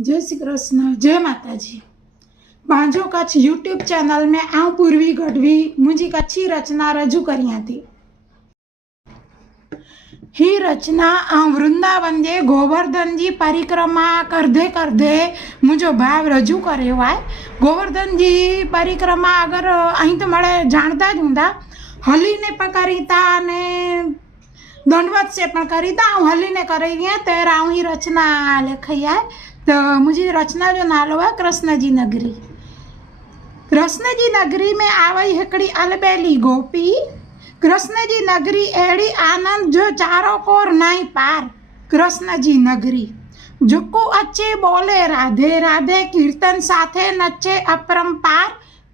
जय श्री कृष्ण, जय माता जी बांझो कच्छ यूट्यूब चैनल में आऊँ पूर्वी गढ़वी, मुझी कच्छी रचना रजू करियाँ थी। ही रचना आऊँ वृंदावन जे गोवर्धन जी परिक्रमा करदे करदे मुझो भाव रजू करे आए। गोवर्धन जी परिक्रमा अगर अं तो मैं जानता जूंदा हली ने पकड़ीता ने, दंडवत से करीता हली ने करी तेरा अं रचना लिखी है त मुंहिंजी रचना जो नालो आहे कृष्ण जी नगरी कृष्ण जी नगरी में आवई हिकिड़ी अलबेली गोपी कृष्ण जी नगरी अहिड़ी आनंद जो चारो कोर नाई पार कृष्ण जी नगरी झुकू अचे बोले राधे राधे कीर्तन साथे नचे अपरंपार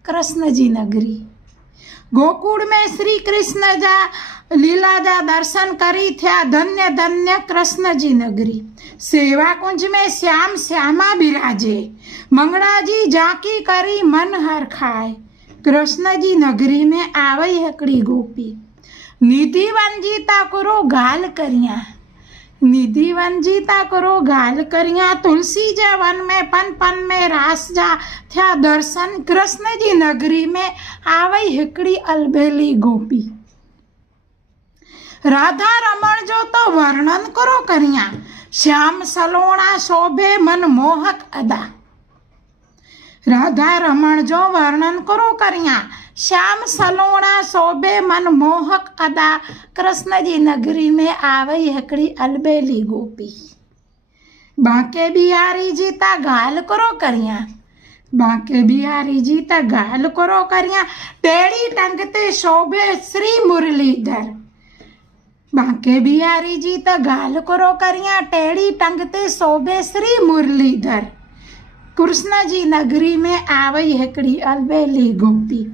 कृष्ण जी नगरी गोकुળ में श्री कृष्ण जा लीला जा दर्शन करी थिया धन्य धन्य कृष्ण जी नगरी सेवा कुंज में श्याम श्यामा बिराजे मंगड़ा जी झांकी करी मन हर खाए कृष्ण जी नगरी में आवई हिकिड़ी गोपी निधि वन जी करो, गाल करियाँ निधि वन जी ता करो गाल करियाँ तुलसी जे वन में, पन पन में रास जा। थिया दर्शन कृष्ण जी नगरी में आवई हिकिड़ी अलबेली गोपी। राधा रमण जो तो वर्णन करो करियाँ। श्याम सलोणा शोभे मन मोहक अदा। राधा रमण जो वर्णन करो करियाँ। श्याम सलोणा शोभे मन मोहक अदा कृष्ण जी नगरी में आवई हिकिड़ी अलबेली गोपी। बांके बिहारी जी ता ॻाल्हि करो करियाँ, बांके बिहारी जी त ॻाल्हि करो करियाँ टेड़ी टंग ते शोभे श्री मुरलीधर बांके बिहारी जी त ॻाल्हि करो करियाँ टेड़ी टंग ते शोभे श्री मुरलीधर कृष्ण जी नगरी में आवई हिकिड़ी अलबेली गोपी।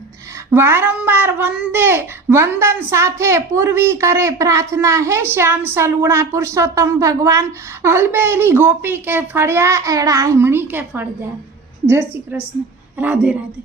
वारंवार वंदे वंदन साथे पूर्वी करे प्रार्थना है श्याम सलूणा पुरुषोत्तम भगवान अलबेली गोपी के फड़िया अहिड़ा हिमणी के फड़ जा जय श्री कृष्ण राधे राधे